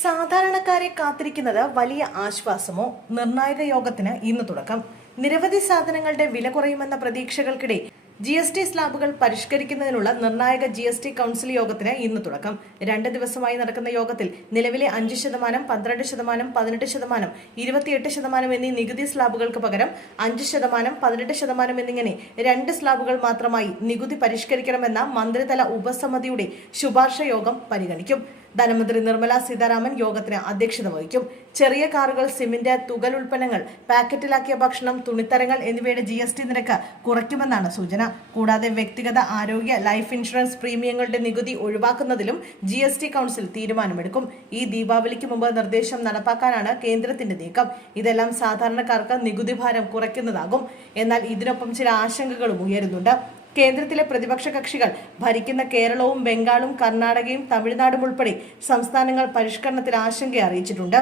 സാധാരണക്കാരെ കാത്തിരിക്കുന്നത് വലിയ ആശ്വാസമോ? നിർണായക യോഗത്തിന് ഇന്ന് തുടക്കം. നിരവധി സാധനങ്ങളുടെ വില കുറയുമെന്ന പ്രതീക്ഷകൾക്കിടെ GST സ്ലാബുകൾ പരിഷ്കരിക്കുന്നതിനുള്ള നിർണായക GST കൗൺസിൽ യോഗത്തിന് ഇന്ന് തുടക്കം. 2 ദിവസമായി നടക്കുന്ന യോഗത്തിൽ നിലവിലെ 5%, 12%, 18%, 28% എന്നീ നികുതി സ്ലാബുകൾക്ക് പകരം 5%, 18% എന്നിങ്ങനെ 2 സ്ലാബുകൾ മാത്രമായി നികുതി പരിഷ്കരിക്കണമെന്ന മന്ത്രിതല ഉപസമിതിയുടെ ശുപാർശ യോഗം പരിഗണിക്കും. ധനമന്ത്രി നിർമ്മല സീതാരാമൻ യോഗത്തിന് അധ്യക്ഷത വഹിക്കും. ചെറിയ കാറുകൾ, സിമന്റ്, തുകൽ ഉൽപ്പന്നങ്ങൾ, പാക്കറ്റിലാക്കിയ ഭക്ഷണം, തുണിത്തരങ്ങൾ എന്നിവയുടെ GST നിരക്ക് കുറയ്ക്കുമെന്നാണ് സൂചന. കൂടാതെ വ്യക്തിഗത ആരോഗ്യ, ലൈഫ് ഇൻഷുറൻസ് പ്രീമിയങ്ങളുടെ നികുതി ഒഴിവാക്കുന്നതിലും GST കൗൺസിൽ തീരുമാനമെടുക്കും. ഈ ദീപാവലിക്ക് മുമ്പ് നിർദ്ദേശം നടപ്പാക്കാനാണ് കേന്ദ്രത്തിന്റെ നീക്കം. ഇതെല്ലാം സാധാരണക്കാർക്ക് നികുതി ഭാരം കുറയ്ക്കുന്നതാകും. എന്നാൽ ഇതിനൊപ്പം ചില ആശങ്കകളും ഉയരുന്നുണ്ട്. കേന്ദ്രത്തിലെ പ്രതിപക്ഷ കക്ഷികൾ ഭരിക്കുന്ന കേരളവും ബംഗാളും കർണാടകയും തമിഴ്നാടും ഉൾപ്പെടെ സംസ്ഥാനങ്ങൾ പരിഷ്കരണത്തിൽ ആശങ്ക അറിയിച്ചിട്ടുണ്ട്.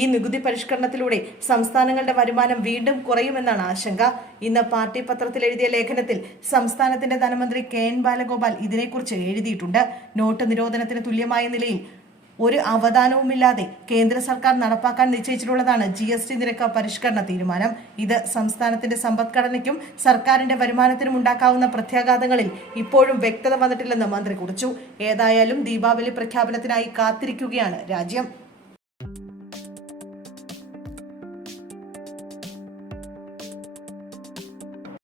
ഈ നികുതി പരിഷ്കരണത്തിലൂടെ സംസ്ഥാനങ്ങളുടെ വരുമാനം വീണ്ടും കുറയുമെന്നാണ് ആശങ്ക. ഇന്ന് പാർട്ടി പത്രത്തിൽ എഴുതിയ ലേഖനത്തിൽ സംസ്ഥാനത്തിന്റെ ധനമന്ത്രി KN ബാലഗോപാൽ ഇതിനെക്കുറിച്ച് എഴുതിയിട്ടുണ്ട്. നോട്ട് നിരോധനത്തിന് തുല്യമായ നിലയിൽ ഒരു അവധാനവുമില്ലാതെ കേന്ദ്ര സർക്കാർ നടപ്പാക്കാൻ നിശ്ചയിച്ചിട്ടുള്ളതാണ് GST നിരക്ക് പരിഷ്കരണ തീരുമാനം. ഇത് സംസ്ഥാനത്തിന്റെ സമ്പദ്ഘടനയ്ക്കും സർക്കാരിന്റെ വരുമാനത്തിനും ഉണ്ടാക്കാവുന്ന പ്രത്യാഘാതങ്ങളിൽ ഇപ്പോഴും വ്യക്തത വന്നിട്ടില്ലെന്ന് മന്ത്രി കുറിച്ചു. ഏതായാലും ദീപാവലി പ്രഖ്യാപനത്തിനായി കാത്തിരിക്കുകയാണ് രാജ്യം.